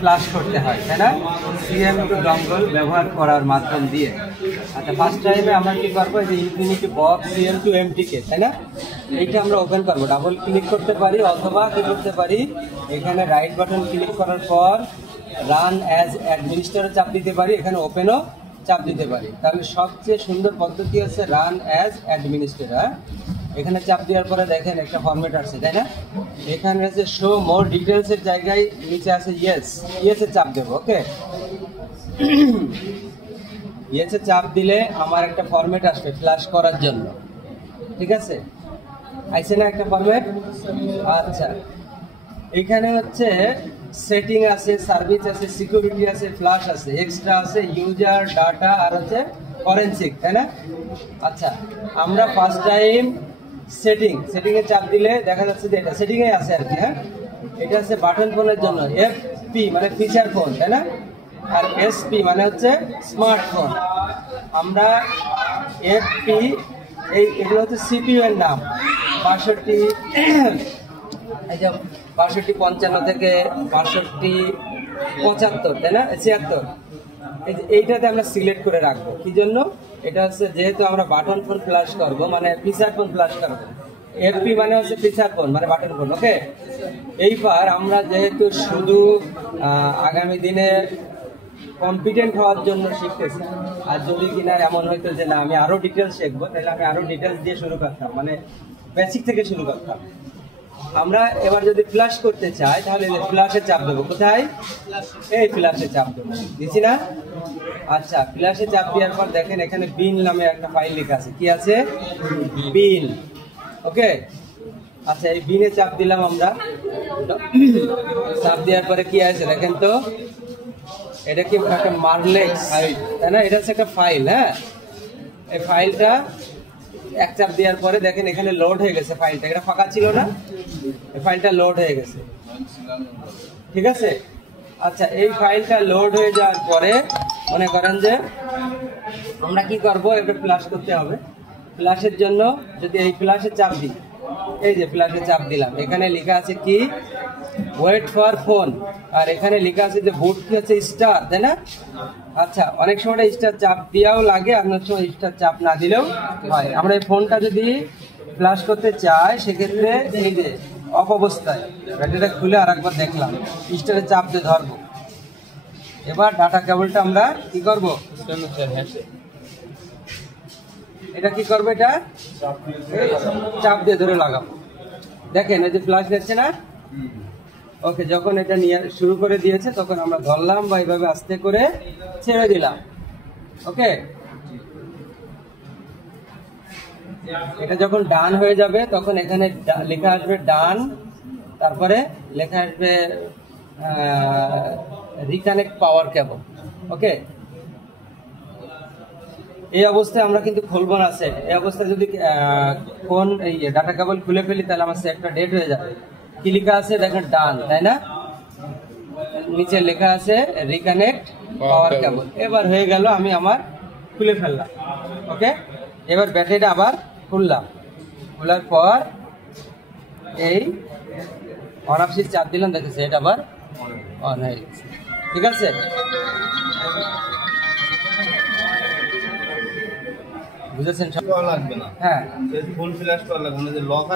Flush করতে হয়, তাই না? সিএম টু ডঙ্গল ব্যবহার করার মাধ্যম দিয়ে। আচ্ছা, ফার্স্ট টাইমে আমরা কি করবো, এই যে ইনফিনিটি বক্স সিএম টু এমটিকে, তাই না? এইটা আমরা ওপেন করবো, ডাবল ক্লিক করতে পারি অথবা কি করতে পারি, এখানে রাইট বাটন ক্লিক করার পর রান অ্যাজ অ্যাডমিনিস্ট্রেটর চাপ দিতে পারি, এখানে ওপেনও চাপ দিতে পারি। তাহলে সবচেয়ে সুন্দর পদ্ধতি হচ্ছে রান অ্যাজ অ্যাডমিনিস্ট্রেটর। এখানে চাপ দেওয়ার পরে দেখেন একটা ফরম্যাট আসছে, তাই না? এখানে আছে শো মোর ডিটেলসের জায়গায় নিচে আছে ইয়েসে চাপ দেবো। ওকে, ইয়েসে চাপ দিলে আমার একটা ফরম্যাট আসবে ফ্ল্যাশ করার জন্য, ঠিক আছে? আইছে না একটা ফরম্যাট? আচ্ছা, এখানে হচ্ছে সেটিং আছে, সার্ভিস আছে, সিকিউরিটি আছে, ফ্ল্যাশ আছে, এক্সট্রা আছে, ইউজার ডাটা আর হচ্ছে ফরেনসিক, তাই না? আচ্ছা, আমরা ফার্স্ট টাইম সেটিংয়ে চাপ দিলে দেখা যাচ্ছে যে এটা সেটিংয়ে আছে আর কি। হ্যাঁ, এটা হচ্ছে বাটন ফোনের জন্য, এফপি মানে ফিচার ফোন, তাই না? আর এসপি মানে হচ্ছে স্মার্টফোন। আমরা এফপি এগুলো হচ্ছে সিপিইউ এর নাম, 6255 থেকে 6275, তাই না? 76, এইটাতে আমরা সিলেক্ট করে রাখবো। কি জন্য? এটা হচ্ছে যেহেতু আমরা বাটন ফোন ফ্ল্যাশ করবো, মানে ফিচার ফোন ফ্ল্যাশ করবো, এফপি মানে হচ্ছে ফিচার ফোন মানে বাটন ফোন। ওকে, এইবার আমরা যেহেতু শুধু আগামী দিনে কম্পিটেন্ট হওয়ার জন্য শিখতেছি, আর যদি কিনা এমন হইতো যে না আমি আরো ডিটেলস শিখবো, তাহলে আমি আরো ডিটেলস দিয়ে শুরু করতাম, মানে বেসিক থেকে শুরু করতাম। আমরা এবার যদি ফ্ল্যাশ করতে চাই তাহলে ফ্ল্যাশে চাপ দেবো। কোথায়? এই ফ্ল্যাশে চাপ দেবো, দিছি না? আচ্ছা, ফ্ল্যাশে চাপ দেওয়ার পর দেখেন এখানে বিন নামে একটা ফাইল লেখা আছে। কি আছে? বিন। ওকে, আচ্ছা, এই বিনে চাপ দিলাম আমরা। চাপ দেওয়ার পরে কি আছে দেখেন তো, এটা কি একটা মার্লেক্স, তাই না? এটা হচ্ছে একটা ফাইল। হ্যাঁ, এই ফাইলটা এক চাপ দেওয়ার পরে দেখেন এখানে লোড হয়ে গেছে ফাইলটা, এটা ফাঁকা ছিল না, এই ফাইলটা লোড হয়ে গেছে, ঠিক আছে? আচ্ছা, এই ফাইলটা লোড হয়ে যাওয়ার পরে মনে করেন যে আমরা কি করবো, এটা ফ্ল্যাশ করতে হবে। ফ্ল্যাশের জন্য যদি এই ফ্ল্যাশে চাপ দিই, এই যে ফ্ল্যাশে চাপ দিলাম, এখানে লেখা আছে কি ওয়েট ফর ফোন, আর এখানে লেখা আছে যে বুট কি হচ্ছে স্টার, তাই না? আচ্ছা, অনেক সময় স্টার চাপ দিয়াও লাগে, অনেক সময় স্টার চাপ না দিলেও হয়। আমরা এই ফোনটা যদি ফ্ল্যাশ করতে চাই সেক্ষেত্রে এই যে অফ অবস্থায় ব্যাটারিটা খুলে আর একবার দেখলাম, স্টারে চাপ দিয়ে ধরবো। এবার ডাটা কেবলটা আমরা কি করবো, এটা কি করবো, এটা চাপ দিয়ে ধরে লাগাবো। দেখেন এই যে ফ্ল্যাশ দিচ্ছে না? ওকে, যখন এটা নিয়ে শুরু করে দিয়েছে তখন আমরা ধরলাম বা এইভাবে আস্তে করে ছেড়ে দিলাম। ওকে, এটা যখন ডান হয়ে যাবে তখন এখানে লেখা আসবে ডান, তারপরে লেখা আসবে রিকানেক্ট পাওয়ার কেবল। ওকে, এই অবস্থায় আমরা কিন্তু খুলবো না সেট। এই অবস্থায় যদি কোন এই ডাটা কেবল খুলে ফেলি তাহলে আমার সেটটা ডেড হয়ে যাবে। কি লেখা আছে দেখেন, ডান, তাই না? নিচে লেখা আছে রিকানেক্ট পাওয়ার কেবল। এবার হয়ে গেল, আমি আমার খুলে ফেললাম। ওকে, এবার ব্যাটারিটা আবার খুললাম, খোলার পর এই অন অফ সুইচ চাপ দিলাম, দেখেছে এটা আবার অন হয়ে গেছে, ঠিক আছে? বুঝেছেন? লাগবে না, হ্যাঁ, ফুল ফ্ল্যাশ করা লাগবে না, যে লক